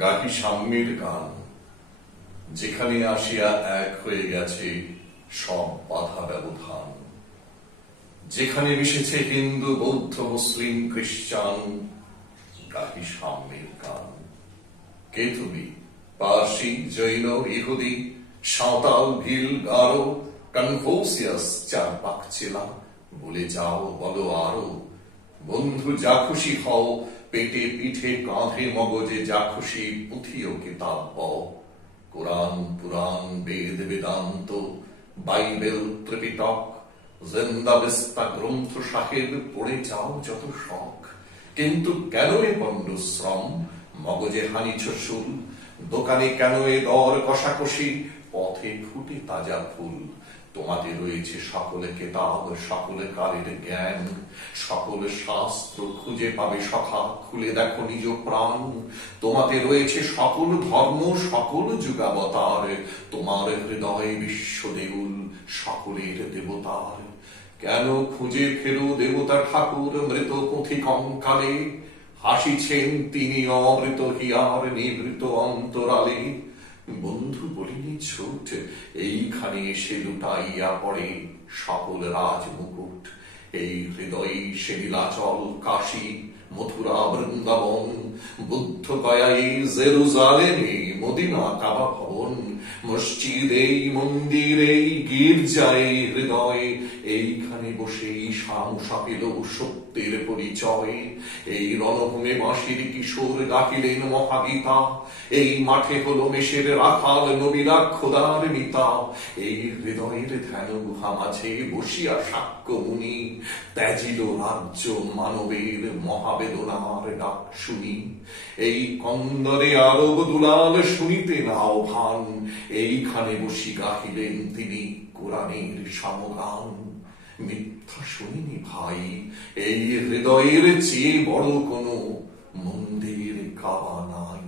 গাহি সাম্যের গান, যেখানে আসিয়া এক হয়ে গেছে সব বাধা ব্যবধান, যেখানে মিশেছে হিন্দু বৌদ্ধ মুসলিম খ্রিস্টান। গাহি সাম্যের গান। কে তুমি? পার্সি, জৈন, ইহুদি, সাঁওতাল, ভিল, গারো, কনফুসিয়াস, চারপাক চেলা, বলে যাও, বলো আরো। বন্ধু যা খুশি হও, পেটে পিঠে কাঁধে মগজে যা খুশি পুঁথি ও কিতাব পাও। কোরআন, পুরাণ, বেদ, বেদান্ত, বাইবেল, ত্রিপিটক, জিন্দাবেস্তা গ্রন্থ সাহেব পড়ে যাও যত শখ। কিন্তু কেন এ পণ্ডশ্রম? মগজে হানিছ শুল, দোকানে কেন এ দর কষাকষি? পথে ফুটে তাজা ফুল। তোমাতে রয়েছে সকলে কেতাব, সকলে কালের জ্ঞান, সকল শাস্ত্র খুঁজে পাবে সখা, খুলে দেখো নিজ প্রাণ। তোমাতে রয়েছে সকল ধর্ম, সকল যুগাবতার, তোমার হৃদয়ে বিশ্ব দেউল, সকলের দেবতার। কেন খুঁজে ফেরো দেবতা ঠাকুর মৃত পুঁথি কঙ্কালে? হাসিছেন তিনি অমৃত হিয়ার নিভৃত অন্তরালে। বন্ধু বলিনি ছুট, এইখানে এসে লুটাইয়া পড়ে সকল রাজমুকুট। এই হৃদয়ে সে নীলাচল, কাশী, মথুরা, বৃন্দাবন, বুদ্ধ গয়ায়, জেরুজালেমে, মদিনা, কাবা ভবন, মসজিদে, মন্দিরে, গির্জায়, হৃদয়ে, এইখানে বসে শামুষা পেল সত্যের পরিচয়। এই রণভূমে বাঁশির কিশোর গাহিলেন মহাগীতা, এই মাঠে হলো মেষের রাখাল নবীরা খোদার মিতা। এই হৃদয়ের ধ্যান গুহা মাঝে বসিয়া সাক্ষ্য মুনি ত্যাজিল রাজ্য মানবের মহাবেদনার ডাক শুনি। এই কন্দরে আরব দুলাল শুনিতেন আহ্বান, এইখানে বসি গাহিলেন তিনি কোরআনের সমগান। মিথ্যা শুনিনি ভাই, এই হৃদয়ের চেয়ে বড় কোনো মন্দির কাবা নাই।